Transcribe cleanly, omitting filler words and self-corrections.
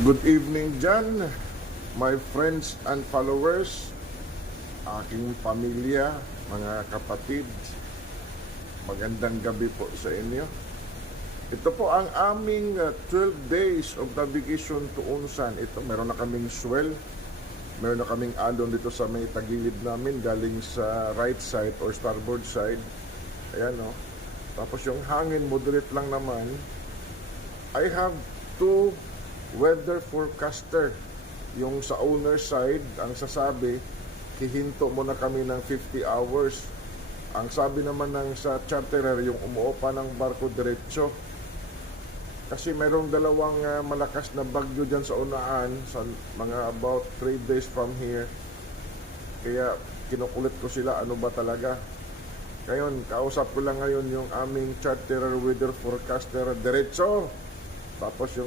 Good evening dyan, my friends and followers, aking pamilya, mga kapatid. Magandang gabi po sa inyo. Ito po ang aming 12 days of navigation to Unsan. Ito, meron na kaming swell. Meron na kaming alon dito sa may tagilid namin galing sa right side or starboard side. Ayan o. Tapos yung hangin, moderate lang naman. I have two weather forecaster. Yung sa owner side, ang sasabi, hihinto muna kami ng 50 hours. Ang sabi naman ng sa charterer, yung umuopa ng barko diretso. Kasi mayroong dalawang malakas na bagyo dyan sa unahan, sa mga about 3 days from here. Kaya kinukulit ko sila, ano ba talaga. Ngayon, kausap ko lang ngayon yung aming charterer weather forecaster diretso. Tapos yung